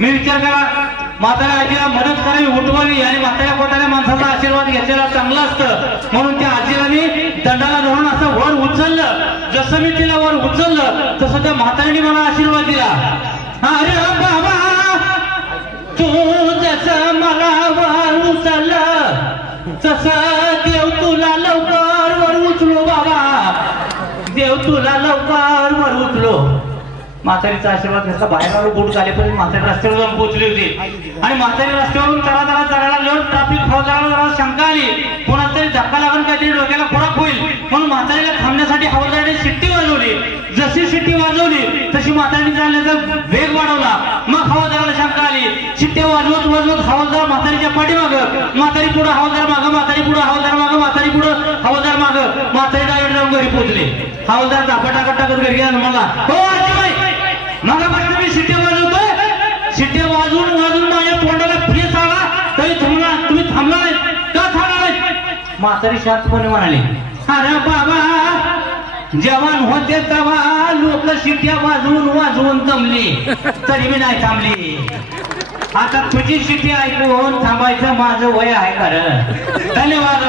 मी विचार करा म्हाताऱ्या आजीला मदत करावी उठवावी आणि म्हाताऱ्या कोताऱ्या माणसाचा आशीर्वाद घेतलेला चांगला असतं. म्हणून त्या आजीला मी दंडाला धरून असं वर उचललं. जसं मी तिला वर उचललं तसं त्या म्हाताऱ्याने मला आशीर्वाद दिला. अरे बाबा! तू जसं मला वर उचललं तसं देव तुला लवकर वर उचलो बाबा. देव तुला लवकर वर उचलो. म्हातारीचा आशीर्वाद घेतला. बाहेर आलो बोट झालेपर्यंत म्हातारी रस्त्यावर जाऊन पोहोचली होती. आणि म्हातारी रस्त्यावरून चला चला चढायला लागल्यावर ट्रॅफिक फौजदाराला जरा शंका आली. कोणाला तरी धक्का लागून काहीतरी डोक्याला फरक होईल. म्हणून म्हातारीला थांबण्यासाठी हवालदाराने शिट्टी वाजवली. जशी शिट्टी वाजवली तशी म्हातारीने चालण्याचा वेग वाढवला. मग हवालदाराला शंका आली. शिट्टी वाजवत वाजवत हवालदार म्हातारीच्या पाठीमाग म्हातारी पुढे हवालदार माग म्हातारी पुढे हवालदार माग म्हातारी पुढे हवालदार माग. म्हातारी डायरेक्ट जाऊन घरी पोहोचले. हवालदार धापा टाकत टाकत घरी गेला मला हो मी शिट्ट्या वाजवतोय. शिट्ट्या वाजून वाजून माझ्या तोंडाला फेस आला तरी थांबला तुम्ही थांबला नाही का थांबला नाही म्हातारी शांतपणे म्हणाले अरे बाबा जवान होते तेव्हा लोक शिट्ट्या वाजवून वाजवून जमली. तरी मी नाही थांबली. आता तुझी शिट्टी ऐकून थांबायचं माझं वय आहे खरं. धन्यवाद.